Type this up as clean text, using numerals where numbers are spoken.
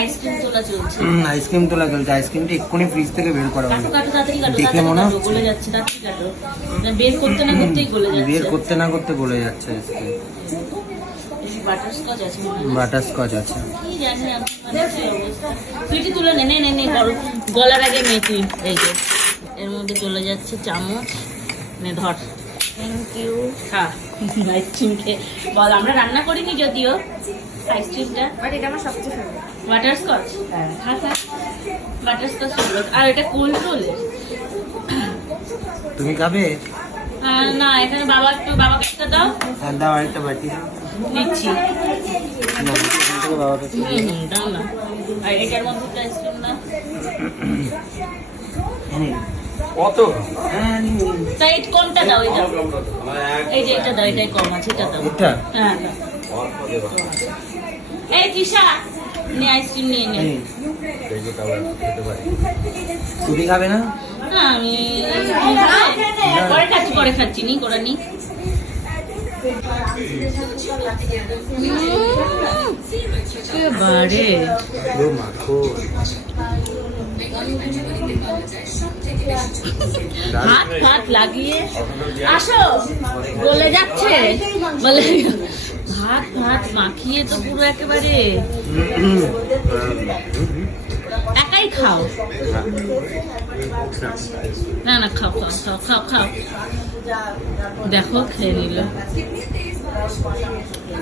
Ice cream তোলা চলছে। আইসক্রিমটা এক্ষুনি ফ্রিজ থেকে বের করা হলো। দেখে মনে গলে যাচ্ছে, তাড়াতাড়ি কাটো। বের করতে না করতেই গলে যাচ্ছে। বের করতে না করতে গলে যাচ্ছে আইসক্রিম। বাটারস্কচ আছে, বাটারস্কচ আছে। কি জানি তুই তুলে নে নে নে গলার আগে নে তুই। এই যে এর মধ্যে চলে যাচ্ছে চামচ, নে ধর। Thank you. হ্যাঁ আইসক্রিম খেয়ে বল। আমরা রান্না করিনি যদিও আইসক্রিমটা, বাট এটা আমার সবচেয়ে ফেভারিট। বাটারস্কচ, হ্যাঁ হ্যাঁ বাটারস্কচ ফেভারিট। আর এটা কোল্ড রোল। তুমি খাবে? না, এখানে বাবাকে একটা দাও। হ্যাঁ দাও, আরেকটা বাটি দিচ্ছি। বাবাকে। দাও না। আর এটার মধ্যে আইসক্রিম দাও। কত? তাই কোনটা দাও? এটা এই যে এটা দাও, এটাই কম আছে, এটা দাও। এটা? হ্যাঁ এই তৃষা নে আইসক্রিম নিয়ে নে। তুমি খাবে না? না আমি পরে খাচ্ছি নি করা নি। এবারে হাত লাগিয়ে আসো, গলে যাচ্ছে বলে। ভাত মাখিয়ে তো পুরো একেবারে একাই খাও। না না খাও খাও খাও খাও খাও। দেখো খেয়ে নিল।